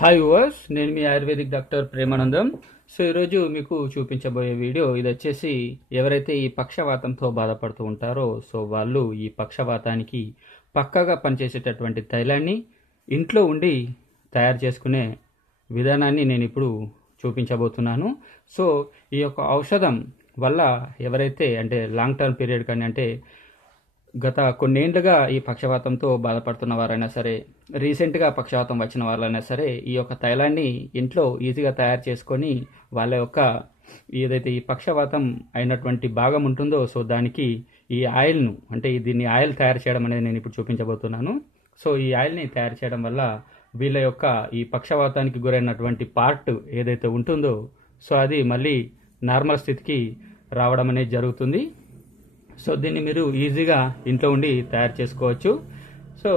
Hi viewers నేను మీ ayurvedic doctor Premanandam. So ఈరోజు మీకు చూపించబోయే వీడియో ఇది వచ్చేసి ఎవరైతే ఈ పక్షవాతంతో బాధపడుతూ ఉంటారో సో వాళ్ళు ఈ పక్షవాతానికి పక్కగా పనిచేసేటటువంటి తైలాన్ని ఇంట్లో ఉండి తయారు చేసుకునే విధానాన్ని నేను ఇప్పుడు చూపించబోతున్నాను. సో ఈ యొక్క ఔషధం వల్ల ఎవరైతే అంటే లాంగ్ టర్మ్ పీరియడ్ కానీ అంటే గత కొన్నేళ్ళుగా ఈ పక్షవాతంతో బాధపడుతున్న వారైనా సరే రీసెంట్గా పక్షవాతం వచ్చిన వాళ్ళైనా సరే ఈ యొక్క తైలాన్ని ఇంట్లో ఈజీగా తయారు చేసుకొని వాళ్ళ యొక్క ఏదైతే ఈ పక్షవాతం అయినటువంటి భాగం ఉంటుందో సో దానికి ఈ ఆయిల్ను అంటే దీన్ని ఆయిల్ తయారు చేయడం అనేది నేను ఇప్పుడు చూపించబోతున్నాను. సో ఈ ఆయిల్ని తయారు చేయడం వల్ల వీళ్ళ యొక్క ఈ పక్షవాతానికి గురైనటువంటి పార్ట్ ఏదైతే ఉంటుందో సో అది మళ్ళీ నార్మల్ స్థితికి రావడం అనేది జరుగుతుంది. సో దీన్ని మీరు ఈజీగా ఇంట్లో ఉండి తయారు చేసుకోవచ్చు. సో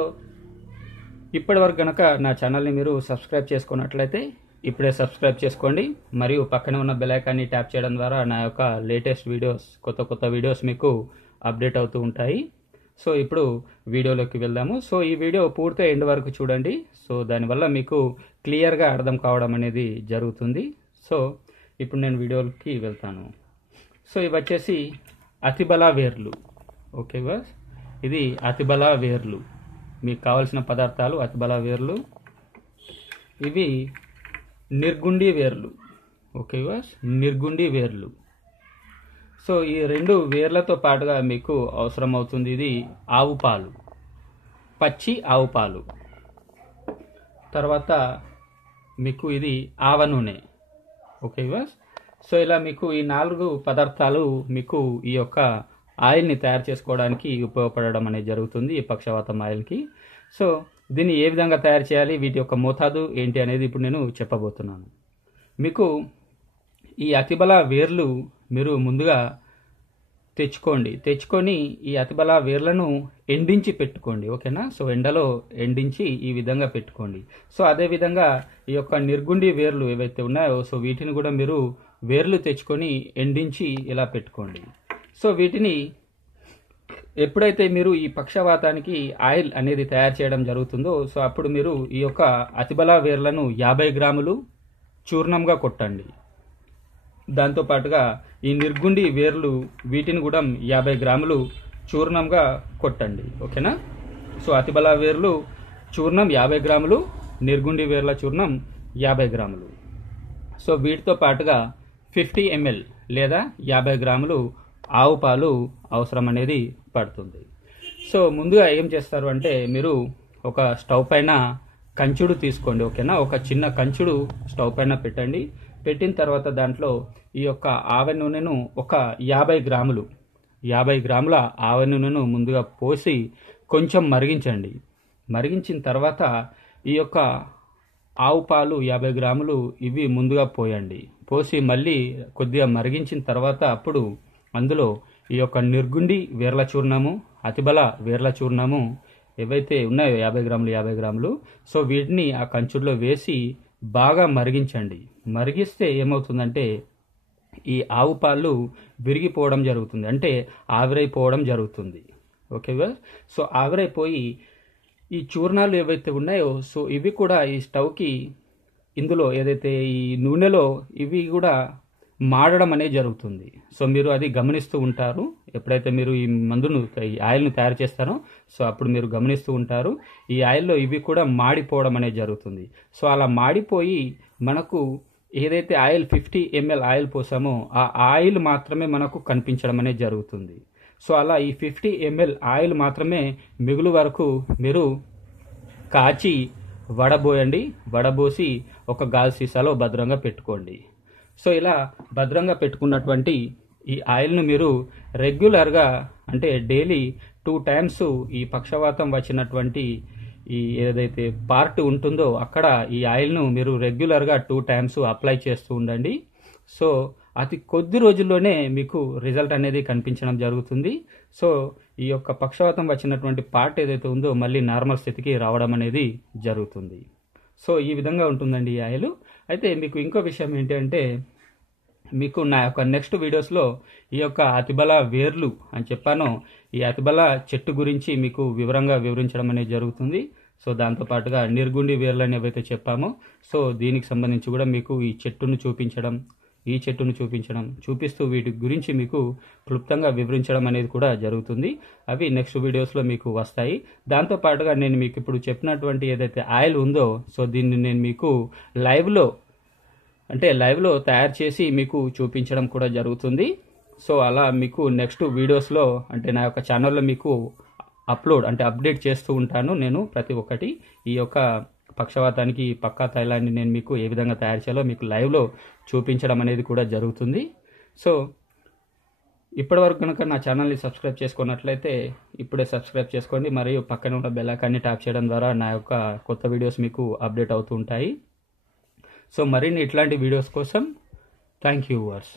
ఇప్పటి వరకు కనుక నా ఛానల్ని మీరు సబ్స్క్రైబ్ చేసుకున్నట్లయితే ఇప్పుడే సబ్స్క్రైబ్ చేసుకోండి. మరియు పక్కనే ఉన్న బెలైకాన్ని ట్యాప్ చేయడం ద్వారా నా యొక్క లేటెస్ట్ వీడియోస్ కొత్త కొత్త వీడియోస్ మీకు అప్డేట్ అవుతూ ఉంటాయి. సో ఇప్పుడు వీడియోలోకి వెళ్దాము. సో ఈ వీడియో పూర్తి ఎండ్ వరకు చూడండి. సో దానివల్ల మీకు క్లియర్గా అర్థం కావడం అనేది జరుగుతుంది. సో ఇప్పుడు నేను వీడియోకి వెళ్తాను. సో ఇవి వచ్చేసి అతిబల వేర్లు ఓకే బాస్? ఇది అతిబల వేర్లు మీకు కావలసిన పదార్థాలు అతిబల వేర్లు ఇవి నిర్గుండి వేర్లు ఓకే బాస్? నిర్గుండి వేర్లు సో ఈ రెండు వేర్లతో పాటుగా మీకు అవసరం అవుతుంది ఇది ఆవు పాలు పచ్చి ఆవు పాలు తర్వాత మీకు ఇది ఆవ నూనె ఓకే బాస్? సో ఇలా మీకు ఈ నాలుగు పదార్థాలు మీకు ఈ యొక్క ఆయిల్ని తయారు చేసుకోవడానికి ఉపయోగపడడం అనేది జరుగుతుంది ఈ పక్షవాతం ఆయిల్కి. సో దీన్ని ఏ విధంగా తయారు చేయాలి వీటి యొక్క మోతాదు ఏంటి అనేది ఇప్పుడు నేను చెప్పబోతున్నాను. మీకు ఈ అతిబల వేర్లు మీరు ముందుగా తెచ్చుకోండి. తెచ్చుకొని ఈ అతిబల వేర్లను ఎండించి పెట్టుకోండి ఓకేనా? సో ఎండలో ఎండించి ఈ విధంగా పెట్టుకోండి. సో అదే విధంగా ఈ యొక్క నిర్గుండి వేర్లు ఏవైతే ఉన్నాయో సో వీటిని కూడా మీరు వేర్లు తెచ్చుకొని ఎండించి ఇలా పెట్టుకోండి. సో వీటిని ఎప్పుడైతే మీరు ఈ పక్షవాతానికి ఆయిల్ అనేది తయారు చేయడం జరుగుతుందో సో అప్పుడు మీరు ఈ యొక్క అతిబల వేర్లను యాభై గ్రాములు చూర్ణంగా కొట్టండి. దాంతో పాటుగా ఈ నిర్గుండి వేర్లు వీటిని కూడా యాభై గ్రాములు చూర్ణంగా కొట్టండి. ఓకేనా? సో అతిబల వేర్లు చూర్ణం యాభై గ్రాములు నిర్గుండి వేర్ల చూర్ణం యాభై గ్రాములు. సో వీటితో పాటుగా ఫిఫ్టీ ఎంఎల్ లేదా యాభై గ్రాములు ఆవు పాలు అవసరం అనేది పడుతుంది. సో ముందుగా ఏం చేస్తారు అంటే మీరు ఒక స్టవ్ పైన కంచుడు తీసుకోండి ఓకేనా? ఒక చిన్న కంచుడు స్టవ్ పైన పెట్టండి. పెట్టిన తర్వాత దాంట్లో ఈ యొక్క ఆవ నూనెను ఒక యాభై గ్రాములు యాభై గ్రాముల ఆవ నూనెను ముందుగా పోసి కొంచెం మరిగించండి. మరిగించిన తర్వాత ఈ యొక్క ఆవు పాలు యాభై గ్రాములు ఇవి ముందుగా పోయండి. పోసి మళ్ళీ కొద్దిగా మరిగించిన తర్వాత అప్పుడు అందులో ఈ యొక్క నిర్గుండి వేర్ల చూర్ణము అతిబల వేర్ల చూర్ణము ఏవైతే ఉన్నాయో యాభై గ్రాములు యాభై గ్రాములు సో వీటిని ఆ కంచుడులో వేసి బాగా మరిగించండి. మరిగిస్తే ఏమవుతుందంటే ఈ ఆవు పాలు విరిగిపోవడం జరుగుతుంది. అంటే ఆవిరైపోవడం జరుగుతుంది. ఓకేవా సో ఆవిరైపోయి ఈ చూర్ణాలు ఏవైతే ఉన్నాయో సో ఇవి కూడా ఈ స్టవ్కి ఇందులో ఏదైతే ఈ నూనెలో ఇవి కూడా మాడడం అనేది జరుగుతుంది. సో మీరు అది గమనిస్తూ ఉంటారు. ఎప్పుడైతే మీరు ఈ మందును ఈ ఆయిల్ను తయారు చేస్తారో సో అప్పుడు మీరు గమనిస్తూ ఉంటారు. ఈ ఆయిల్లో ఇవి కూడా మాడిపోవడం అనేది జరుగుతుంది. సో అలా మాడిపోయి మనకు ఏదైతే ఆయిల్ ఫిఫ్టీ ఎంఎల్ ఆయిల్ పోసామో ఆ ఆయిల్ మాత్రమే మనకు కనిపించడం అనేది జరుగుతుంది. సో అలా ఈ ఫిఫ్టీ ఎంఎల్ ఆయిల్ మాత్రమే మిగులు వరకు మీరు కాచి వడబోయండి వడబోసి ఒక గాజు సీసాలో భద్రంగా పెట్టుకోండి. సో ఇలా భద్రంగా పెట్టుకున్నటువంటి ఈ ఆయిల్ను మీరు రెగ్యులర్గా అంటే డైలీ టూ టైమ్స్ ఈ పక్షవాతం వచ్చినటువంటి ఈ ఏదైతే పార్ట్ ఉంటుందో అక్కడ ఈ ఆయిల్ను మీరు రెగ్యులర్గా టూ టైమ్స్ అప్లై చేస్తూ ఉండండి. సో అతి కొద్ది రోజుల్లోనే మీకు రిజల్ట్ అనేది కనిపించడం జరుగుతుంది. సో ఈ యొక్క పక్షవాతం వచ్చినటువంటి పార్ట్ ఏదైతే ఉందో మళ్ళీ నార్మల్ స్థితికి రావడం అనేది జరుగుతుంది. సో ఈ విధంగా ఉంటుందండి ఈ ఆయిల్ అయితే మీకు ఇంకో విషయం ఏంటంటే మీకు నా యొక్క నెక్స్ట్ వీడియోస్లో ఈ యొక్క అతిబల వేర్లు అని చెప్పాను. ఈ అతిబల చెట్టు గురించి మీకు వివరంగా వివరించడం అనేది జరుగుతుంది. సో దాంతోపాటుగా నిర్గుండి వేర్లు అని ఏవైతే చెప్పామో. సో దీనికి సంబంధించి కూడా మీకు ఈ చెట్టును చూపించడం ఈ చెట్టును చూపించడం చూపిస్తూ వీటి గురించి మీకు క్లుప్తంగా వివరించడం అనేది కూడా జరుగుతుంది. అవి నెక్స్ట్ వీడియోస్లో మీకు వస్తాయి. దాంతోపాటుగా నేను మీకు ఇప్పుడు చెప్పినటువంటి ఏదైతే ఆయిల్ ఉందో సో దీన్ని నేను మీకు లైవ్లో అంటే లైవ్లో తయారు చేసి మీకు చూపించడం కూడా జరుగుతుంది. సో అలా మీకు నెక్స్ట్ వీడియోస్లో అంటే నా యొక్క ఛానల్లో మీకు అప్లోడ్ అంటే అప్డేట్ చేస్తూ ఉంటాను నేను ప్రతి ఒక్కటి. ఈ యొక్క పక్షవాతానికి పక్కా తైలాన్ని నేను మీకు ఏ విధంగా తయారు చేయాలో మీకు లైవ్లో చూపించడం అనేది కూడా జరుగుతుంది. సో ఇప్పటివరకు కనుక నా ఛానల్ని సబ్స్క్రైబ్ చేసుకున్నట్లయితే ఇప్పుడే సబ్స్క్రైబ్ చేసుకోండి. మరియు పక్కన ఉన్న బెల్లకాన్ని ట్యాప్ చేయడం ద్వారా నా యొక్క కొత్త వీడియోస్ మీకు అప్డేట్ అవుతూ ఉంటాయి. సో మరిన్ని ఇట్లాంటి వీడియోస్ కోసం థ్యాంక్ యూ వర్స్